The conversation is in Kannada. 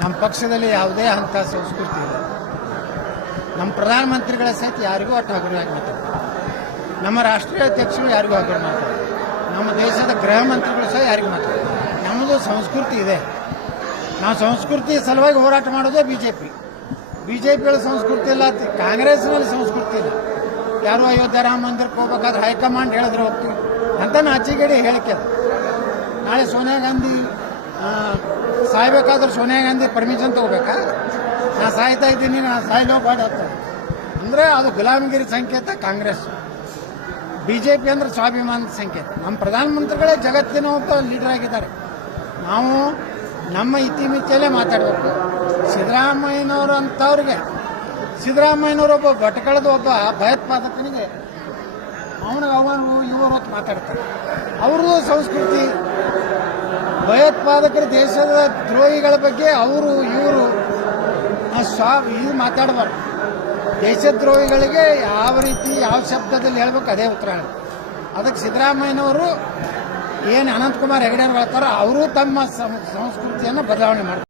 ನಮ್ಮ ಪಕ್ಷದಲ್ಲಿ ಯಾವುದೇ ಅಂತ ಸಂಸ್ಕೃತಿ ಇಲ್ಲ. ನಮ್ಮ ಪ್ರಧಾನಮಂತ್ರಿಗಳ ಸಹಿತ ಯಾರಿಗೂ ಒಟ್ಟು ಹಗರಣ ಮಾತಾಡ್ತಾರೆ ನಮ್ಮ ರಾಷ್ಟ್ರೀಯ ಅಧ್ಯಕ್ಷರು ಯಾರಿಗೂ ಹಗರಣ ಮಾಡ್ತಾರೆ ನಮ್ಮ ದೇಶದ ಗೃಹ ಮಂತ್ರಿಗಳು ಸಹ ಯಾರಿಗೂ ಮಾತಾಡ್ತಾರೆ ನಮ್ಮದು ಸಂಸ್ಕೃತಿ ಇದೆ. ನಾವು ಸಂಸ್ಕೃತಿ ಸಲುವಾಗಿ ಹೋರಾಟ ಮಾಡೋದೇ B J P B J ಪಿಗಳ ಸಂಸ್ಕೃತಿ ಇಲ್ಲ ಕಾಂಗ್ರೆಸ್ನಲ್ಲಿ ಸಂಸ್ಕೃತಿ ಇಲ್ಲ. ಯಾರು ಅಯೋಧ್ಯೆ ರಾಮ ಮಂದಿರಕ್ಕೆ ಹೋಗ್ಬೇಕಾದ್ರೆ ಹೈಕಮಾಂಡ್ ಹೇಳಿದ್ರೆ ಹೋಗ್ತೀವಿ ಅಂತ ನಾಚಿಗೇಡಿ ಹೇಳಿಕೆ ನಾಳೆ ಸೋನಿಯಾ ಗಾಂಧಿ ಸಾಯ್ಬೇಕಾದ್ರೆ ಸೋನಿಯಾ ಗಾಂಧಿ ಪರ್ಮಿಷನ್ ತಗೋಬೇಕಾ? ನಾ ಸಾಯ್ತಾ ಇದ್ದೀನಿ, ನಾ ಸಾಯ್ಲೋ ಬಾಡ ಅಂದರೆ ಅದು ಗುಲಾಮಗಿರಿ ಸಂಕೇತ, ಕಾಂಗ್ರೆಸ್. ಬಿ ಜೆ ಪಿ ಅಂದ್ರೆ ಸ್ವಾಭಿಮಾನದ ಸಂಕೇತ. ನಮ್ಮ ಪ್ರಧಾನಮಂತ್ರಿಗಳೇ ಜಗತ್ತಿನ ಒಬ್ಬ ಲೀಡರ್ ಆಗಿದ್ದಾರೆ. ನಾವು ನಮ್ಮ ಇತಿಮಿತಿಯಲ್ಲೇ ಮಾತಾಡಬೇಕು. ಸಿದ್ದರಾಮಯ್ಯನವರು ಅಂಥವ್ರಿಗೆ ಸಿದ್ದರಾಮಯ್ಯನವರು ಒಬ್ಬ ಭಟ್ಕಳದ ಒಬ್ಬ ಭಯೋತ್ಪಾದಕನಿಗೆ, ಅವನಿಗೆ ಅವನು ಇವರು ಅಂತ ಮಾತಾಡ್ತಾರೆ. ಅವ್ರದ್ದು ಸಂಸ್ಕೃತಿ ಭಯೋತ್ಪಾದಕರ ದೇಶದ ದ್ರೋಹಿಗಳ ಬಗ್ಗೆ ಅವರು, ಇವರು ಇದು ಮಾತಾಡಬಾರ್ದು. ದೇಶದ್ರೋಹಿಗಳಿಗೆ ಯಾವ ರೀತಿ, ಯಾವ ಶಬ್ದದಲ್ಲಿ ಹೇಳ್ಬೇಕು ಅದೇ ಉತ್ತರ. ಅದಕ್ಕೆ ಸಿದ್ದರಾಮಯ್ಯನವರು ಏನು ಅನಂತಕುಮಾರ್ ಹೆಗಡೆ ಹೇಳ್ತಾರೋ, ಅವರು ತಮ್ಮ ಸಂಸ್ಕೃತಿಯನ್ನು ಬದಲಾವಣೆ ಮಾಡ್ತಾರೆ.